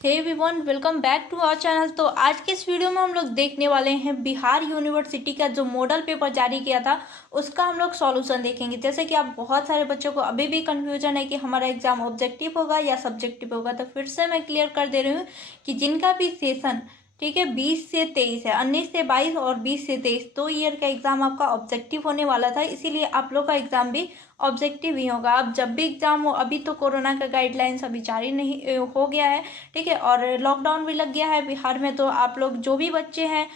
Hey everyone, welcome back to our channel. तो आज के इस वीडियो में हम लोग देखने वाले हैं बिहार यूनिवर्सिटी का जो मॉडल पेपर जारी किया था उसका हम लोग सॉल्यूशन देखेंगे। जैसे कि आप बहुत सारे बच्चों को अभी भी कंफ्यूजन है कि हमारा एग्जाम ऑब्जेक्टिव होगा या सब्जेक्टिव होगा, तो फिर से मैं क्लियर कर दे रही हूँ कि जिनका भी सेशन ठीक है 20 से 23 है, 19 से 22 और 20 से 23 2 ईयर का एग्जाम आपका ऑब्जेक्टिव होने वाला था, इसीलिए आप लोग का एग्जाम भी ऑब्जेक्टिव ही होगा। अब जब भी एग्जाम हो, अभी तो कोरोना का गाइडलाइंस अभी जारी नहीं हो गया है, ठीक है, और लॉकडाउन भी लग गया है बिहार में। तो आप लोग जो भी बच्चे हैं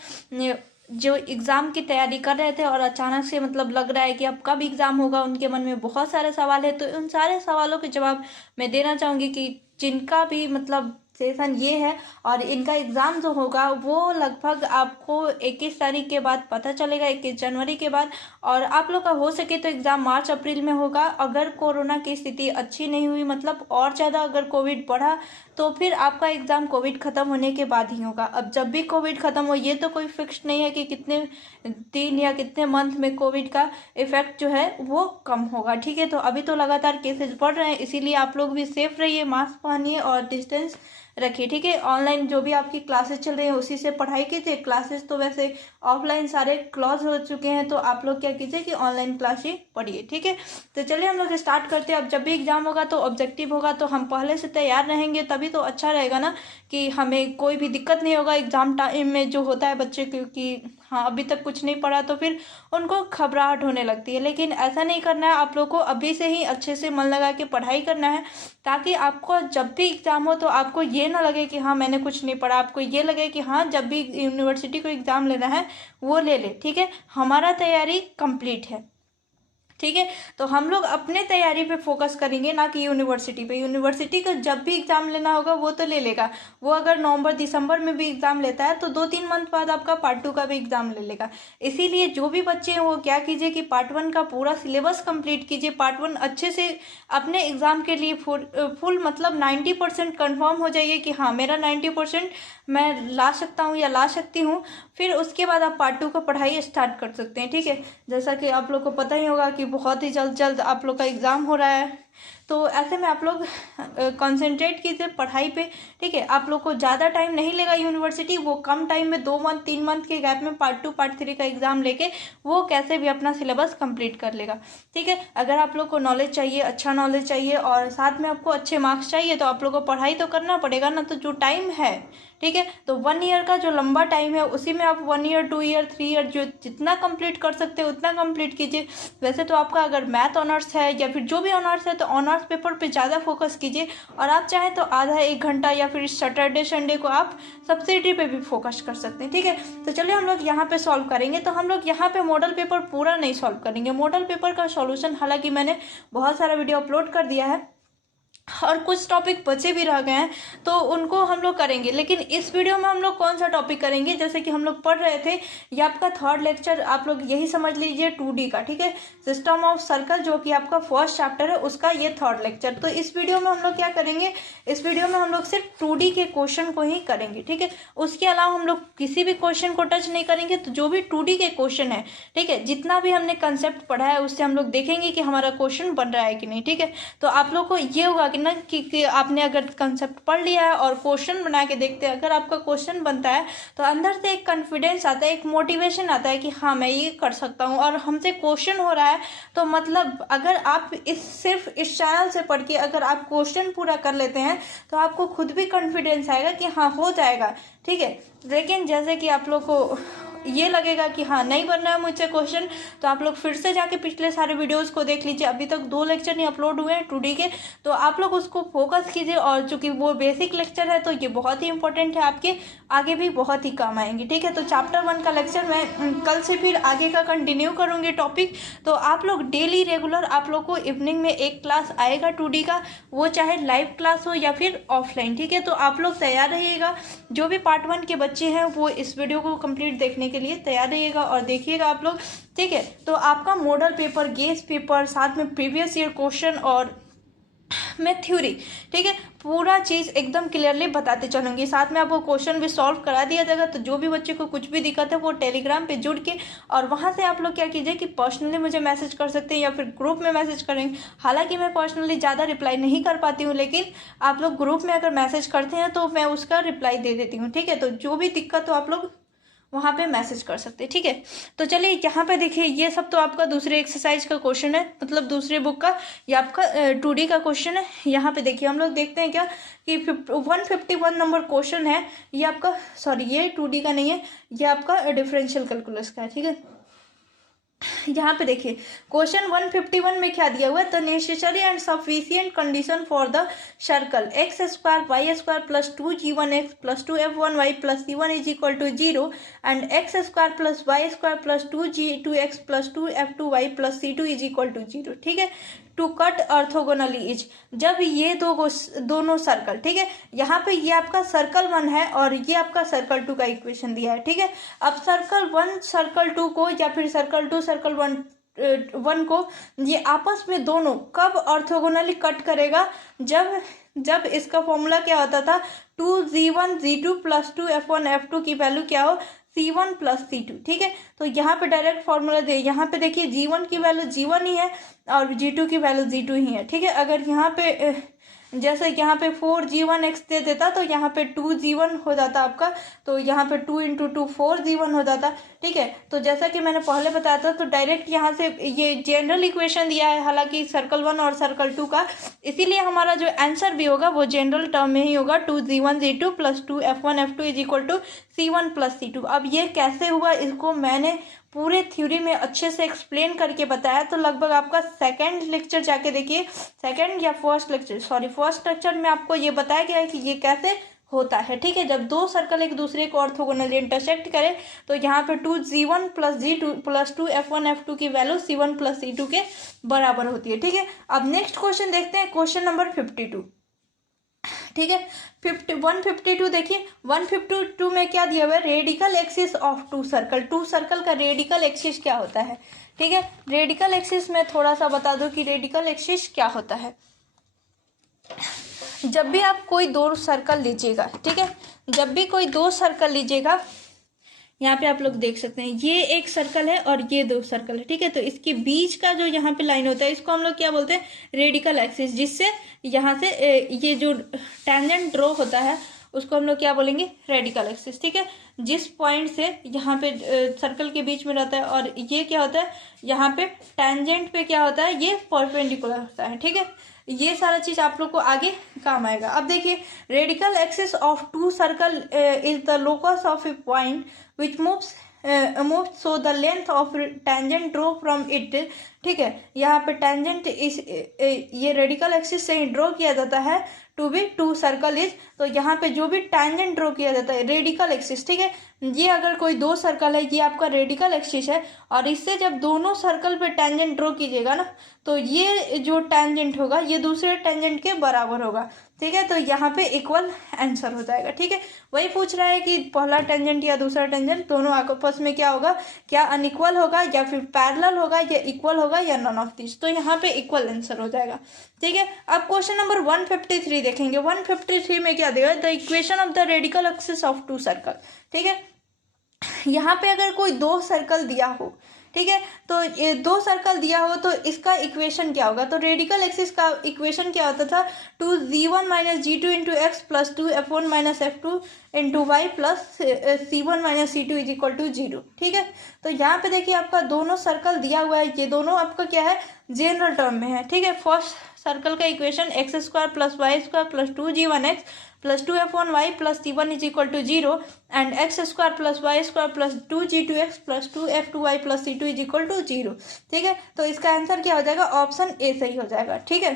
जो एग्ज़ाम की तैयारी कर रहे थे और अचानक से मतलब लग रहा है कि अब कब एग्ज़ाम होगा, उनके मन में बहुत सारे सवाल है। तो उन सारे सवालों के जवाब मैं देना चाहूँगी कि जिनका भी मतलब सेशन ये है और इनका एग्ज़ाम जो होगा वो लगभग आपको 21 तारीख के बाद पता चलेगा, 21 जनवरी के बाद। और आप लोग का हो सके तो एग्ज़ाम मार्च अप्रैल में होगा। अगर कोरोना की स्थिति अच्छी नहीं हुई, मतलब और ज़्यादा अगर कोविड बढ़ा, तो फिर आपका एग्ज़ाम कोविड ख़त्म होने के बाद ही होगा। अब जब भी कोविड ख़त्म हो, ये तो कोई फिक्स नहीं है कि कितने दिन या कितने मंथ में कोविड का इफेक्ट जो है वो कम होगा, ठीक है। तो अभी तो लगातार केसेस बढ़ रहे हैं, इसीलिए आप लोग भी सेफ रहिए, मास्क पहनिए और डिस्टेंस रखिए, ठीक है। ऑनलाइन जो भी आपकी क्लासेस चल रही हैं उसी से पढ़ाई कीजिए। क्लासेस तो वैसे ऑफलाइन सारे क्लोज हो चुके हैं, तो आप लोग क्या कीजिए कि ऑनलाइन क्लास ही पढ़िए, ठीक है। तो चलिए हम लोग स्टार्ट करते हैं। अब जब भी एग्जाम होगा तो ऑब्जेक्टिव होगा, तो हम पहले से तैयार रहेंगे तभी तो अच्छा रहेगा ना, कि हमें कोई भी दिक्कत नहीं होगा एग्जाम टाइम में। जो होता है बच्चे क्योंकि हाँ अभी तक कुछ नहीं पढ़ा तो फिर उनको घबराहट होने लगती है, लेकिन ऐसा नहीं करना है। आप लोग को अभी से ही अच्छे से मन लगा के पढ़ाई करना है, ताकि आपको जब भी एग्जाम हो तो आपको ये ना लगे कि हाँ मैंने कुछ नहीं पढ़ा, आपको ये लगे कि हाँ जब भी यूनिवर्सिटी को एग्जाम लेना है वो ले ले, ठीक है। हमारा तैयारी कंप्लीट है, ठीक है। तो हम लोग अपने तैयारी पे फोकस करेंगे, ना कि यूनिवर्सिटी पे। यूनिवर्सिटी का जब भी एग्जाम लेना होगा वो तो ले लेगा, वो अगर नवंबर दिसंबर में भी एग्जाम लेता है तो 2-3 मंथ बाद आपका पार्ट 2 का भी एग्जाम ले लेगा। इसीलिए जो भी बच्चे हैं वो क्या कीजिए कि पार्ट 1 का पूरा सिलेबस कंप्लीट कीजिए। पार्ट 1 अच्छे से अपने एग्जाम के लिए फुल मतलब 90% कन्फर्म हो जाइए कि हाँ मेरा 90% मैं ला सकता हूँ या ला सकती हूँ। फिर उसके बाद आप पार्ट 2 का पढ़ाई स्टार्ट कर सकते हैं, ठीक है। जैसा कि आप लोग को पता ही होगा कि बहुत ही जल्द आप लोग का एग्ज़ाम हो रहा है, तो ऐसे में आप लोग कंसंट्रेट कीजिए पढ़ाई पे, ठीक है। आप लोग को ज़्यादा टाइम नहीं लेगा यूनिवर्सिटी, वो कम टाइम में 2 मंथ 3 मंथ के गैप में पार्ट 2 पार्ट 3 का एग्ज़ाम लेके वो कैसे भी अपना सिलेबस कंप्लीट कर लेगा, ठीक है। अगर आप लोग को नॉलेज चाहिए, अच्छा नॉलेज चाहिए और साथ में आपको अच्छे मार्क्स चाहिए, तो आप लोग को पढ़ाई तो करना पड़ेगा ना। तो जो टाइम है, ठीक है, तो 1 ईयर का जो लंबा टाइम है उसी में आप 1 ईयर 2 ईयर 3 ईयर जो जितना कंप्लीट कर सकते हैं उतना कंप्लीट कीजिए। वैसे तो आपका अगर मैथ ऑनर्स है या फिर जो भी ऑनर्स है तो ऑनर्स पेपर पे ज़्यादा फोकस कीजिए, और आप चाहें तो आधा 1 घंटा या फिर सैटरडे संडे को आप सब्सिडी पे भी फोकस कर सकते हैं, ठीक है। तो चलिए हम लोग यहाँ पे सॉल्व करेंगे। तो हम लोग यहाँ पे मॉडल पेपर पूरा नहीं सॉल्व करेंगे, मॉडल पेपर का सॉल्यूशन हालांकि मैंने बहुत सारा वीडियो अपलोड कर दिया है और कुछ टॉपिक बचे भी रह गए हैं तो उनको हम लोग करेंगे। लेकिन इस वीडियो में हम लोग कौन सा टॉपिक करेंगे, जैसे कि हम लोग पढ़ रहे थे, ये आपका थर्ड लेक्चर, आप लोग यही समझ लीजिए 2D का, ठीक है। सिस्टम ऑफ सर्कल जो कि आपका फर्स्ट चैप्टर है उसका ये थर्ड लेक्चर। तो इस वीडियो में हम लोग क्या करेंगे, इस वीडियो में हम लोग सिर्फ 2D के क्वेश्चन को ही करेंगे, ठीक है। उसके अलावा हम लोग किसी भी क्वेश्चन को टच नहीं करेंगे। तो जो भी 2D के क्वेश्चन है, ठीक है, जितना भी हमने कंसेप्ट पढ़ा है उससे हम लोग देखेंगे कि हमारा क्वेश्चन बन रहा है कि नहीं, ठीक है। तो आप लोग को ये होगा कि ना कि आपने अगर कंसेप्ट पढ़ लिया है और क्वेश्चन बना के देखते हैं, अगर आपका क्वेश्चन बनता है तो अंदर से एक कॉन्फिडेंस आता है, एक मोटिवेशन आता है कि हाँ मैं ये कर सकता हूँ और हमसे क्वेश्चन हो रहा है। तो मतलब अगर आप सिर्फ इस चैनल से पढ़ के अगर आप क्वेश्चन पूरा कर लेते हैं तो आपको खुद भी कॉन्फिडेंस आएगा कि हाँ हो जाएगा, ठीक है। लेकिन जैसे कि आप लोग को ये लगेगा कि हाँ नहीं बनना है मुझसे क्वेश्चन, तो आप लोग फिर से जाके पिछले सारे वीडियोस को देख लीजिए। अभी तक 2 लेक्चर नहीं अपलोड हुए हैं 2D के, तो आप लोग उसको फोकस कीजिए। और चूंकि वो बेसिक लेक्चर है तो ये बहुत ही इंपॉर्टेंट है, आपके आगे भी बहुत ही काम आएंगे, ठीक है। तो चैप्टर 1 का लेक्चर मैं कल से फिर आगे का कंटिन्यू करूँगी टॉपिक। तो आप लोग डेली रेगुलर आप लोग को इवनिंग में एक क्लास आएगा 2D का, वो चाहे लाइव क्लास हो या फिर ऑफलाइन, ठीक है। तो आप लोग तैयार रहिएगा। जो भी पार्ट 1 के बच्चे हैं वो इस वीडियो को कंप्लीट देखने के लिए तैयार रहिएगा और देखिएगा आप लोग, ठीक है। तो आपका मॉडल पेपर, गेस पेपर, साथ में प्रीवियस ईयर क्वेश्चन और मैं थ्योरी, ठीक है, पूरा चीज़ एकदम क्लियरली बताते चलूँगी, साथ में आपको क्वेश्चन भी सॉल्व करा दिया जाएगा। तो जो भी बच्चे को कुछ भी दिक्कत है वो टेलीग्राम पे जुड़ के और वहाँ से आप लोग क्या कीजिए कि पर्सनली मुझे मैसेज कर सकते हैं या फिर ग्रुप में मैसेज करेंगे। हालांकि मैं पर्सनली ज़्यादा रिप्लाई नहीं कर पाती हूँ, लेकिन आप लोग ग्रुप में अगर मैसेज करते हैं तो मैं उसका रिप्लाई दे देती हूँ, ठीक है। तो जो भी दिक्कत हो आप लोग वहाँ पे मैसेज कर सकते हैं, ठीक है। तो चलिए यहाँ पे देखिए, ये सब तो आपका दूसरे एक्सरसाइज का क्वेश्चन है, मतलब दूसरे बुक का, ये आपका 2D का क्वेश्चन है। यहाँ पे देखिए हम लोग देखते हैं क्या कि 151 नंबर क्वेश्चन है। ये आपका, सॉरी ये 2D का नहीं है, ये आपका डिफरेंशियल कैलकुलस का है, ठीक है। यहाँ पे देखिए क्वेश्चन 151 में क्या दिया हुआ है, the necessary and sufficient condition for the circle X square Y square plus 2g1x plus 2f1y plus c1 is equal to 0 and X square plus Y square plus 2g2x plus 2f2y plus c2 is equal to 0, ठीक है, to cut orthogonally is. जब ये दोनों circle, ठीक है, यहाँ पे ये आपका सर्कल 1 है और ये आपका सर्कल 2 का इक्वेशन दिया है, ठीक है। अब सर्कल 1 सर्कल 2 को या फिर सर्कल 2 सर्कल 1 को ये आपस में दोनों कब ऑर्थोगोनली कट करेगा, जब इसका फॉर्मूला क्या होता था, 2g1 g2 plus 2f1 f2 की वैल्यू क्या हो, c1 प्लस c2, ठीक है। तो यहाँ पे डायरेक्ट फॉर्मूला दे, यहाँ पे देखिए g1 की वैल्यू g1 ही है और g2 की वैल्यू g2 ही है, ठीक है। अगर यहाँ पे जैसे यहाँ पे 4g1x दे देता तो यहाँ पे 2g1 हो जाता आपका, तो यहाँ पे 2 इंटू 2 4g1 हो जाता, ठीक है। तो जैसा कि मैंने पहले बताया था, तो डायरेक्ट यहाँ से ये जनरल इक्वेशन दिया है, हालांकि सर्कल 1 और सर्कल 2 का, इसीलिए हमारा जो आंसर भी होगा वो जनरल टर्म में ही होगा, 2g1 g2 plus 2f1 f2 is equal to c1 plus c2। अब ये कैसे हुआ, इसको मैंने पूरे थ्योरी में अच्छे से एक्सप्लेन करके बताया। तो लगभग आपका सेकंड लेक्चर जाके देखिए, सेकंड या फर्स्ट लेक्चर में आपको ये बताया गया है कि ये कैसे होता है, ठीक है। जब दो सर्कल एक दूसरे को ऑर्थोगोनली इंटरसेक्ट करे तो यहाँ पे 2g1 plus g2 plus 2f1 f2 की वैल्यू c1 प्लस c2 के बराबर होती है, ठीक है। अब नेक्स्ट क्वेश्चन देखते हैं, क्वेश्चन नंबर 52, ठीक है। 152 देखिए, 152 में क्या दिया हुआ है, radical axis of two circle का रेडिकल एक्सिस क्या होता है, ठीक है। रेडिकल एक्सिस में थोड़ा सा बता दो कि रेडिकल एक्सिस क्या होता है। जब भी आप कोई दो सर्कल लीजिएगा, ठीक है, जब भी कोई दो सर्कल लीजिएगा, यहाँ पे आप लोग देख सकते हैं ये एक सर्कल है और ये दो सर्कल है, ठीक है। तो इसके बीच का जो यहाँ पे लाइन होता है इसको हम लोग क्या बोलते हैं, रेडिकल एक्सिस, जिससे यहाँ से ये जो टेंजेंट ड्रॉ होता है उसको हम लोग क्या बोलेंगे, रेडिकल एक्सिस, ठीक है। जिस पॉइंट से यहाँ पे सर्कल के बीच में रहता है और ये क्या होता है, यहाँ पे टेंजेंट पे क्या होता है, ये परपेंडिकुलर होता है, ठीक है। ये सारा चीज आप लोग को आगे काम आएगा। अब देखिए, radical axis of two circle is the locus of a point which moves so the length of tangent draw from it, ठीक है। यहाँ पे टेंजेंट इस ये रेडिकल एक्सिस से ही ड्रॉ किया जाता है to be two circle is, तो यहाँ पे जो भी टेंजेंट ड्रॉ किया जाता है रेडिकल एक्सिस, ठीक है। ये अगर कोई दो सर्कल है, ये आपका रेडिकल एक्सिस है और इससे जब दोनों सर्कल पे टेंजेंट ड्रॉ कीजिएगा ना, तो ये जो टेंजेंट होगा ये दूसरे टेंजेंट के बराबर होगा, ठीक है। तो यहाँ पे इक्वल आंसर हो जाएगा, ठीक है। वही पूछ रहा है कि पहला टेंजेंट या दूसरा टेंजेंट दोनों आपस में क्या होगा, क्या अनइक्वल होगा या फिर पैरेलल होगा या इक्वल होगा या नॉन ऑफ दिस, तो यहाँ पे इक्वल आंसर हो जाएगा, ठीक है। अब क्वेश्चन नंबर 153 देखेंगे। 153 में क्या देगा, the equation of the radical axis of two circle, ठीक है। यहाँ पे अगर कोई दो सर्कल दिया हो, ठीक है, तो ये दो सर्कल दिया हो तो इसका इक्वेशन क्या होगा, तो रेडिकल एक्सिस का इक्वेशन क्या होता था, 2g1 minus g2 into X plus 2f1 minus f2 into Y plus c1 minus c2 is equal to 0, ठीक है। तो यहाँ पे देखिए आपका दोनों सर्कल दिया हुआ है, ये दोनों आपका क्या है, जनरल टर्म में है, ठीक है। फर्स्ट सर्कल का equation X square plus Y square plus 2g1x plus 2f1y plus c1 is equal to 0 and X square plus Y square plus 2g2x plus 2f2y plus c2 is equal to 0, ठीक है। तो इसका answer क्या हो जाएगा, option A सही हो जाएगा, ठीक है,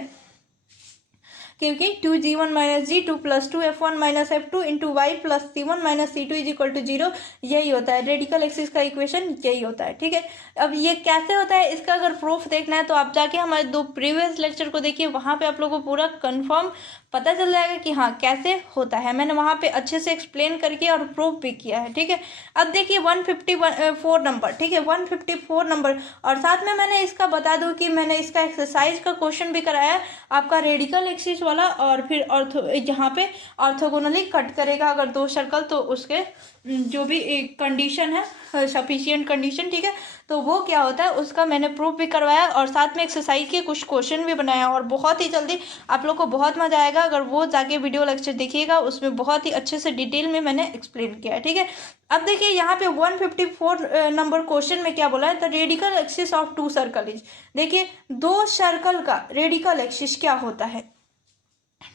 क्योंकि 2g1 minus g2 plus 2f1 minus f2 into Y plus c1 minus c2 is equal to 0, यही होता है रेडिकल एक्सिस का इक्वेशन, यही होता है, ठीक है। अब ये कैसे होता है, इसका अगर प्रूफ देखना है तो आप जाके हमारे दो प्रीवियस लेक्चर को देखिए, वहां पे आप लोगों को पूरा कंफर्म पता चल जाएगा कि हाँ कैसे होता है। मैंने वहाँ पे अच्छे से एक्सप्लेन करके और प्रूफ भी किया है, ठीक है। अब देखिए 154 नंबर, ठीक है, 154 नंबर। और साथ में मैंने इसका बता दूं कि मैंने इसका एक्सरसाइज का क्वेश्चन भी कराया आपका रेडिकल एक्सिस वाला, और फिर ऑर्थो यहाँ पे ऑर्थोगोनली कट करेगा अगर दो सर्कल, तो उसके जो भी कंडीशन है सफिशिएंट कंडीशन, ठीक है, तो वो क्या होता है उसका मैंने प्रूफ भी करवाया और साथ में एक्सरसाइज के कुछ क्वेश्चन भी बनाया। और बहुत ही जल्दी आप लोग को बहुत मजा आएगा अगर वो जाके वीडियो लेक्चर देखिएगा, उसमें बहुत ही अच्छे से डिटेल में मैंने एक्सप्लेन किया है, ठीक है। अब देखिए यहाँ पे 154 नंबर क्वेश्चन में क्या बोला है, the radical axis of two circle is. देखिए दो सर्कल का रेडिकल एक्सिस क्या होता है,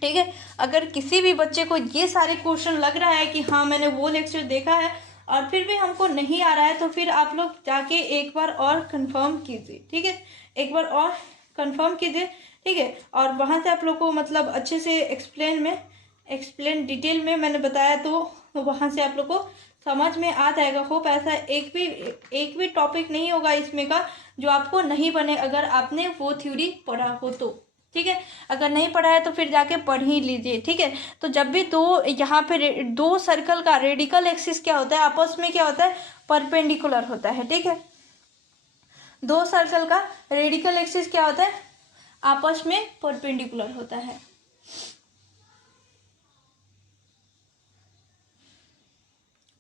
ठीक है। अगर किसी भी बच्चे को ये सारे क्वेश्चन लग रहा है कि हाँ मैंने वो लेक्चर देखा है और फिर भी हमको नहीं आ रहा है, तो फिर आप लोग जाके एक बार और कंफर्म कीजिए, ठीक है, एक बार और कंफर्म कीजिए, ठीक है। और वहाँ से आप लोग को मतलब अच्छे से एक्सप्लेन डिटेल में मैंने बताया, तो वहाँ से आप लोग को समझ में आ जाएगा। होप ऐसा एक भी टॉपिक नहीं होगा इसमें का जो आपको नहीं बने अगर आपने वो थ्योरी पढ़ा हो तो, ठीक है। अगर नहीं पढ़ा है तो फिर जाके पढ़ ही लीजिए, ठीक है। तो जब भी यहाँ पे दो सर्कल का रेडिकल एक्सिस क्या होता है, आपस में क्या होता है, परपेंडिकुलर होता है, ठीक है। दो सर्कल का रेडिकल एक्सिस क्या होता है, आपस में परपेंडिकुलर होता है।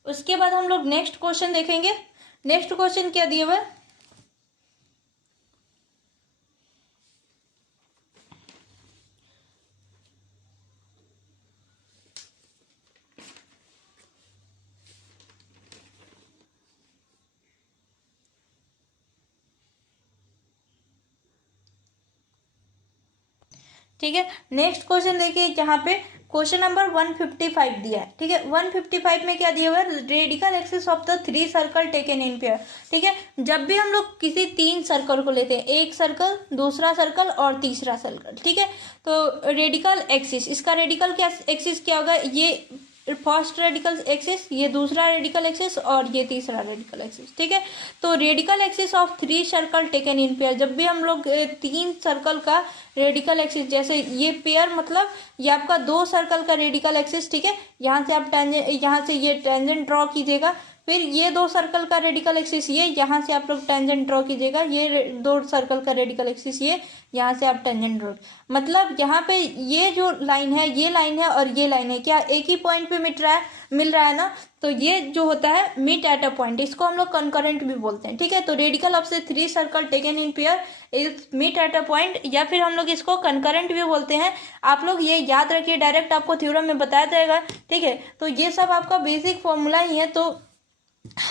उसके बाद हम लोग नेक्स्ट क्वेश्चन देखेंगे। नेक्स्ट क्वेश्चन क्या दिया हुआ है, ठीक है। नेक्स्ट क्वेश्चन देखिए, यहाँ पे क्वेश्चन नंबर 155 दिया है, ठीक है। 155 में क्या दिया हुआ है, radical axis of the three circle taken in pair, ठीक है। जब भी हम लोग किसी तीन सर्कल को लेते हैं, एक सर्कल, दूसरा सर्कल और तीसरा सर्कल, ठीक है, तो रेडिकल एक्सिस, इसका रेडिकल क्या एक्सिस क्या होगा, ये फर्स्ट रेडिकल एक्सिस, ये दूसरा रेडिकल एक्सिस और ये तीसरा रेडिकल एक्सिस, ठीक है। तो radical axis of three circle taken in pair, जब भी हम लोग तीन सर्कल का रेडिकल एक्सिस, जैसे ये पेयर मतलब ये आपका दो सर्कल का रेडिकल एक्सिस, ठीक है, यहाँ से आप यहाँ से ये टेंजेंट ड्रॉ कीजिएगा, फिर ये दो सर्कल का रेडिकल एक्सिस ये, यहाँ से आप लोग टेंजेंट ड्रॉ कीजिएगा, ये दो सर्कल का रेडिकल एक्सिस ये, यहाँ से आप टेंजेंट ड्रॉ, मतलब यहाँ पे ये जो लाइन है, ये लाइन है और ये लाइन है, क्या एक ही पॉइंट पे मिल रहा है ना, तो ये जो होता है मीट एट अ पॉइंट, इसको हम लोग कंकरेंट भी बोलते हैं, ठीक है। तो रेडिकल ऑफ से three circle taken in pair is meet at a point, या फिर हम लोग इसको कंकरेंट भी बोलते हैं। आप लोग ये याद रखिए, डायरेक्ट आपको थ्योरम में बताया जाएगा, ठीक है। तो ये सब आपका बेसिक फॉर्मूला ही है, तो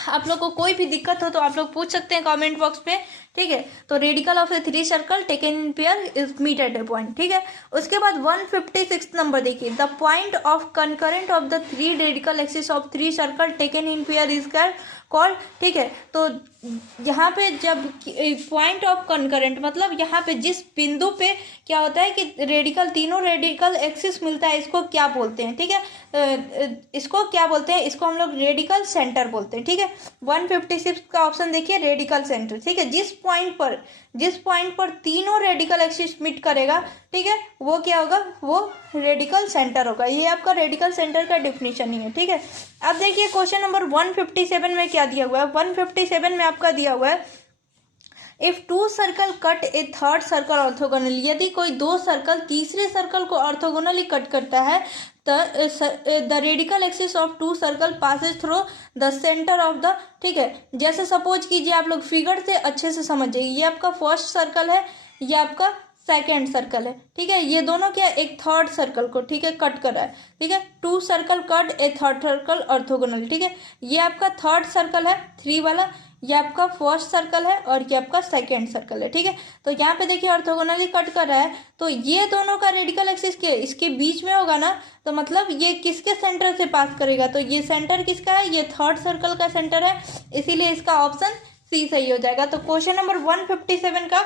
आप लोग को कोई भी दिक्कत हो तो आप लोग पूछ सकते हैं कमेंट बॉक्स पे, ठीक है। तो radical of a three circle taken in pair is meet at a point, ठीक है। उसके बाद 156 नंबर देखिए, the point of concurrent of the three radical axis of three circle taken in pair is called, ठीक है। तो यहाँ पे जब पॉइंट ऑफ कंकरेंट मतलब यहाँ पे जिस बिंदु पे क्या होता है कि रेडिकल तीनों रेडिकल एक्सिस मिलता है, इसको क्या बोलते हैं, ठीक है, इसको क्या बोलते हैं, इसको हम लोग रेडिकल सेंटर बोलते हैं, ठीक है। 156 का ऑप्शन देखिए, रेडिकल सेंटर, ठीक है। जिस पॉइंट पर तीनों रेडिकल एक्सिस मीट करेगा, ठीक है, वो क्या होगा, वो रेडिकल सेंटर होगा। ये आपका रेडिकल सेंटर का डिफिनीशन ही है, ठीक है। अब देखिए क्वेश्चन नंबर 157 में क्या दिया हुआ है, 157 में आपका दिया हुआ है, if two circle cut a third circle orthogonally, यदि कोई दो सर्कल तीसरे सर्कल को ऑर्थोगोनली कट करता है, the radical axis of two circle passes through the centre of the, ठीक है। जैसे सपोज कीजिए, आप लोग फिगर से अच्छे से समझ जाइए, ये आपका फर्स्ट सर्कल है, ये आपका सेकेंड सर्कल है, ठीक है। ये दोनों क्या एक थर्ड सर्कल को, ठीक है, कट कर रहा है, ठीक है। Two circle cut a third circle orthogonal, ठीक है। ये आपका थर्ड सर्कल है थ्री वाला, ये आपका फर्स्ट सर्कल है और ये आपका सेकेंड सर्कल है, ठीक है। तो यहाँ पे देखिए ऑर्थोगोनली कट कर रहा है, तो ये दोनों का रेडिकल एक्सिस के इसके बीच में होगा ना, तो मतलब ये किसके सेंटर से पास करेगा, तो ये सेंटर किसका है, ये थर्ड सर्कल का सेंटर है, इसीलिए इसका ऑप्शन सी सही हो जाएगा। तो क्वेश्चन नंबर 157 का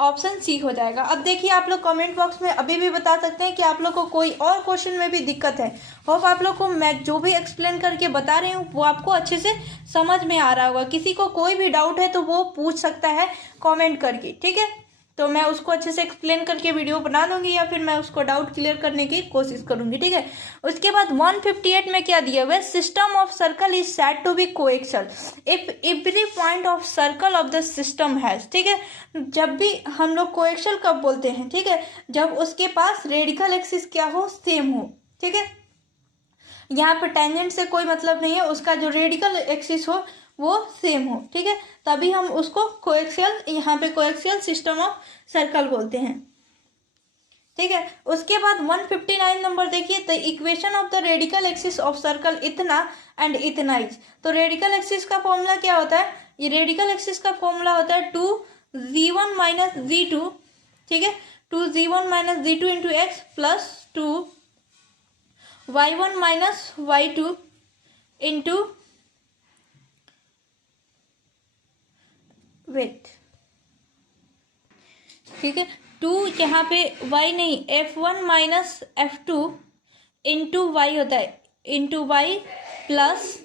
ऑप्शन सी हो जाएगा। अब देखिए आप लोग कमेंट बॉक्स में अभी भी बता सकते हैं कि आप लोग को कोई और क्वेश्चन में भी दिक्कत है। होप आप लोग को मैं जो भी एक्सप्लेन करके बता रही हूँ वो आपको अच्छे से समझ में आ रहा होगा। किसी को कोई भी डाउट है तो वो पूछ सकता है कमेंट करके, ठीक है। तो मैं उसको अच्छे से एक्सप्लेन करके वीडियो बना दूंगी या फिर मैं उसको डाउट क्लियर करने की कोशिश करूंगी, ठीक है। उसके बाद 158 में क्या दिया हुआ है, system of circle is said to be coaxial if every point of circle of the system has, ठीक है। जब भी हम लोग कोएक्सियल कब बोलते हैं, ठीक है, जब उसके पास रेडिकल एक्सिस क्या हो, सेम हो, ठीक है। यहाँ पे टेंजेंट से कोई मतलब नहीं है, उसका जो रेडिकल एक्सिस हो वो सेम हो, ठीक है, तभी हम उसको कोएक्सियल, यहाँ पे कोएक्सियल सिस्टम ऑफ सर्कल बोलते हैं, ठीक है। उसके बाद 159 नंबर देखिए, the equation of the radical axis of circle इतना एंड इतना इज। तो रेडिकल एक्सिस का फॉर्मूला क्या होता है, ये रेडिकल एक्सिस का फॉर्मूला होता है 2z1 माइनस z2, ठीक है, 2z1 minus z2 into X plus 2y1 minus y2 into weight, ठीक है। 2 यहाँ पे y नहीं, f1 minus f2 into y होता है, into Y plus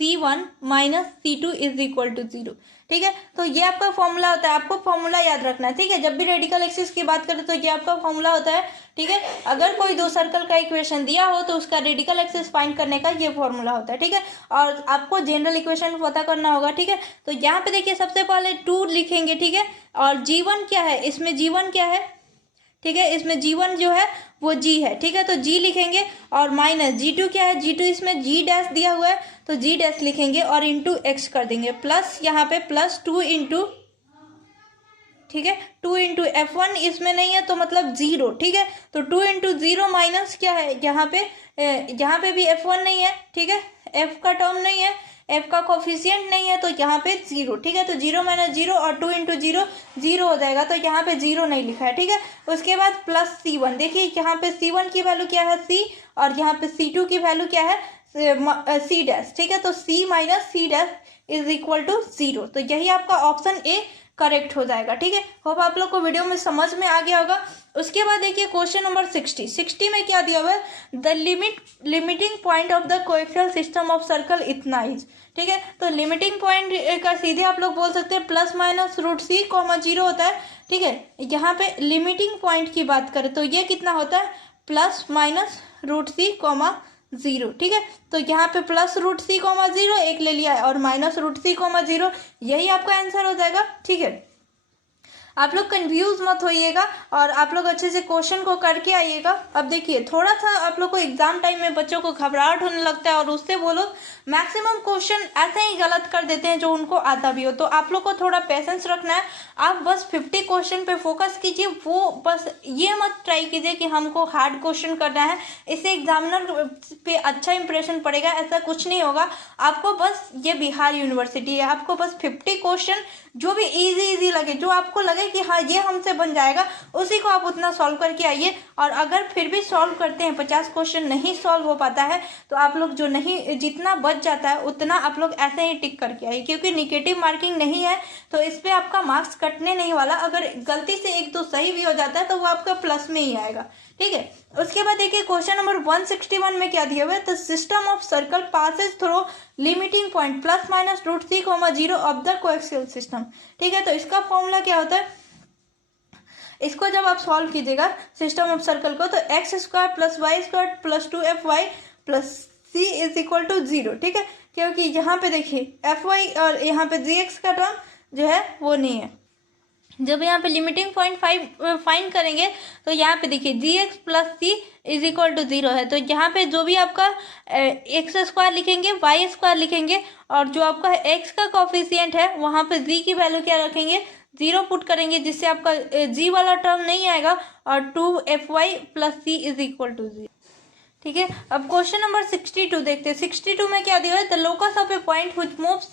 c1 minus c2 is equal to 0, ठीक है। तो ये आपका फॉर्मूला होता है, आपको फॉर्मूला याद रखना है, ठीक है। जब भी रेडिकल एक्सिस की बात करें तो ये आपका फॉर्मूला होता है, ठीक है। अगर कोई दो सर्कल का इक्वेशन दिया हो तो उसका रेडिकल एक्सिस फाइंड करने का ये फॉर्मूला होता है, ठीक है। और आपको जनरल इक्वेशन पता करना होगा, ठीक है। तो यहाँ पे देखिए सबसे पहले 2 लिखेंगे, ठीक है, और g1 क्या है, इसमें g1 क्या है, ठीक है, इसमें g1 जो है वो g है, ठीक है, तो g लिखेंगे, और माइनस g2 क्या है, g2 इसमें g डैश दिया हुआ है तो g डैश लिखेंगे और इंटू x कर देंगे, प्लस यहाँ पे प्लस 2 इंटू, ठीक है, 2 इंटू f1 इसमें नहीं है तो मतलब 0, ठीक है, तो 2 इंटू 0 माइनस क्या है, यहाँ पे भी f1 नहीं है, ठीक है, f का टर्म नहीं है, f का कोफिशिएंट नहीं है, तो यहाँ पे 0, ठीक है, तो 0 माइनस 0 और 2 इंटू 0 0 हो जाएगा, तो यहाँ पे 0 नहीं लिखा है, ठीक है। उसके बाद प्लस c1, देखिए यहाँ पे c1 की वैल्यू क्या है c, और यहाँ पे c2 की वैल्यू क्या है c डैश, ठीक है, तो c minus c dash is equal to 0, तो यही आपका ऑप्शन ए करेक्ट हो जाएगा, ठीक है। होप आप लोग को वीडियो में समझ में आ गया होगा। उसके बाद देखिए क्वेश्चन नंबर 60 में क्या दिया हुआ है, the limiting point of the coaxial system of circle इतना इज, ठीक है। तो लिमिटिंग पॉइंट का सीधे आप लोग बोल सकते हैं plus minus root c comma 0 होता है, ठीक है। यहाँ पे लिमिटिंग पॉइंट की बात करें तो ये कितना होता है, plus minus root c comma 0, ठीक है। तो यहाँ पे प्लस रूट सी कॉमा 0 एक ले लिया है और माइनस रूट सी कॉमा 0, यही आपका आंसर हो जाएगा, ठीक है। आप लोग कंफ्यूज मत होइएगा और आप लोग अच्छे से क्वेश्चन को करके आइएगा। अब देखिए थोड़ा सा आप लोग को एग्जाम टाइम में बच्चों को घबराहट होने लगता है और उससे वो लोग मैक्सिमम क्वेश्चन ऐसे ही गलत कर देते हैं जो उनको आता भी हो, तो आप लोग को थोड़ा पेशेंस रखना है। आप बस 50 क्वेश्चन पे फोकस कीजिए, वो बस ये मत ट्राई कीजिए कि हमको हार्ड क्वेश्चन करना है, इससे एग्जामिनर पे अच्छा इंप्रेशन पड़ेगा, ऐसा कुछ नहीं होगा। आपको बस, ये बिहार यूनिवर्सिटी है, आपको बस 50 क्वेश्चन जो भी इजी लगे, जो आपको लगे कि हाँ ये हमसे बन जाएगा, उसी को आप उतना सॉल्व करके आइए। और अगर फिर भी सॉल्व करते हैं 50 क्वेश्चन नहीं सॉल्व हो पाता है तो आप लोग जो नहीं, जितना बच जाता है उतना आप लोग ऐसे ही टिक करके आइए, क्योंकि निगेटिव मार्किंग नहीं है तो इस पर आपका मार्क्स कटने नहीं वाला। अगर गलती से 1-2 सही भी हो जाता है तो वो आपका प्लस में ही आएगा, ठीक है। उसके बाद देखिए क्वेश्चन नंबर 161 में क्या दिया हुआ है, the system of circle passes through limiting point plus minus root c comma 0 of the coaxial system, ठीक है। तो इसका फॉर्मूला क्या होता है, इसको जब आप सॉल्व कीजिएगा सिस्टम ऑफ सर्कल को, तो x square plus Y square plus 2fy plus c is equal to 0, ठीक है। क्योंकि यहाँ पे देखिए fy और यहाँ पे gx का टर्म जो है वो नहीं है। जब यहाँ पे लिमिटिंग पॉइंट फाइंड करेंगे तो यहाँ पे देखिए gx plus c is equal to 0 है, तो यहाँ पे जो भी आपका एक्स स्क्वायर लिखेंगे, वाई स्क्वायर लिखेंगे, और जो आपका एक्स का कोफिशिएंट है वहाँ पे जी की वैल्यू क्या रखेंगे, 0 पुट करेंगे, जिससे आपका जी वाला टर्म नहीं आएगा, और 2fy plus c is equal to 0, ठीक है। अब क्वेश्चन नंबर 62 देखते हैं। 62 में क्या दिया है, the locus of a point which moves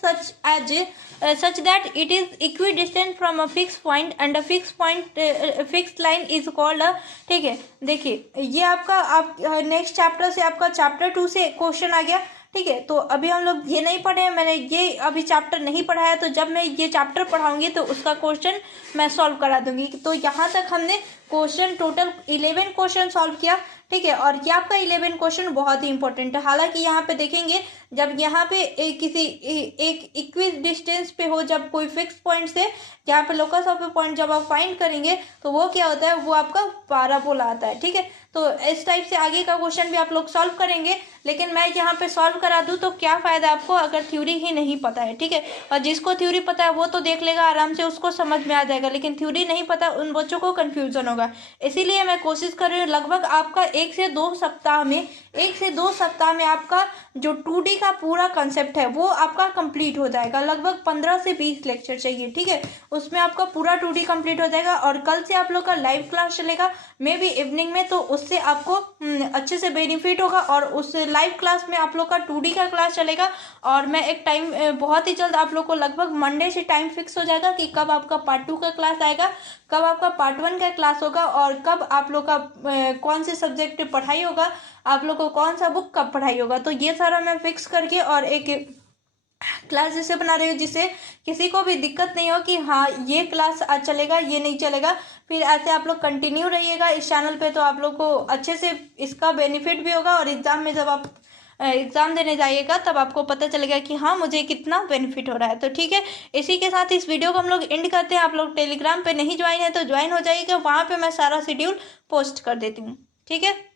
such that it is equidistant from a fix point and a fix line is called a, ठीक है। देखिए ये आपका आप नेक्स्ट चैप्टर से, आपका चैप्टर 2 से क्वेश्चन आ गया, ठीक है। तो अभी हम लोग ये नहीं पढ़े हैं, मैंने ये अभी चैप्टर नहीं पढ़ा है, तो जब मैं ये चैप्टर पढ़ाऊंगी तो उसका क्वेश्चन मैं सॉल्व करा दूंगी। तो यहाँ तक हमने क्वेश्चन टोटल 11 क्वेश्चन सॉल्व किया, ठीक है। और ये आपका 11 क्वेश्चन बहुत ही इंपॉर्टेंट है। हालांकि यहाँ पे देखेंगे जब यहाँ पे एक इक्वी डिस्टेंस पे हो, जब कोई फिक्स पॉइंट से यहाँ पे लोकस ऑफ पॉइंट जब आप फाइंड करेंगे तो वो क्या होता है, वो आपका पाराबोला आता है। ठीक है, तो इस टाइप से आगे का क्वेश्चन भी आप लोग सॉल्व करेंगे। लेकिन मैं यहाँ पे सॉल्व करा दूँ तो क्या फायदा आपको अगर थ्योरी ही नहीं पता है। ठीक है, और जिसको थ्योरी पता है वो तो देख लेगा आराम से, उसको समझ में आ जाएगा, लेकिन थ्योरी नहीं पता उन बच्चों को कंफ्यूजन होगा। इसीलिए मैं कोशिश कर रही हूँ लगभग आपका 1 से 2 सप्ताह में आपका जो 2D का पूरा कंसेप्ट है वो आपका कंप्लीट हो जाएगा। लगभग 15 से 20 लेक्चर चाहिए। ठीक है, उसमें आपका पूरा 2D कंप्लीट हो जाएगा। और कल से आप लोग का लाइव क्लास चलेगा, मे बी इवनिंग में, तो उससे आपको अच्छे से बेनिफिट होगा। और उस लाइव क्लास में आप लोग का 2D का क्लास चलेगा। और मैं एक टाइम बहुत ही जल्द आप लोग को लगभग मंडे से टाइम फिक्स हो जाएगा कि कब आपका पार्ट 2 का क्लास आएगा, कब आपका पार्ट 1 का क्लास होगा, और कब आप लोग का कौन से सब्जेक्ट पढ़ाई होगा, आप लोग को कौन सा बुक कब पढ़ाई होगा। तो ये सारा मैं फिक्स करके और एक क्लास जैसे बना रही हूँ जिससे किसी को भी दिक्कत नहीं हो कि हाँ ये क्लास आज चलेगा ये नहीं चलेगा। फिर ऐसे आप लोग कंटिन्यू रहिएगा इस चैनल पे, तो आप लोग को अच्छे से इसका बेनिफिट भी होगा। और एग्जाम में जब आप एग्जाम देने जाइएगा तब आपको पता चलेगा कि हाँ मुझे कितना बेनिफिट हो रहा है। तो ठीक है, इसी के साथ इस वीडियो को हम लोग एंड करते हैं। आप लोग टेलीग्राम पे नहीं ज्वाइन है तो ज्वाइन हो जाइएगा, वहाँ पे मैं सारा शेड्यूल पोस्ट कर देती हूँ। ठीक है।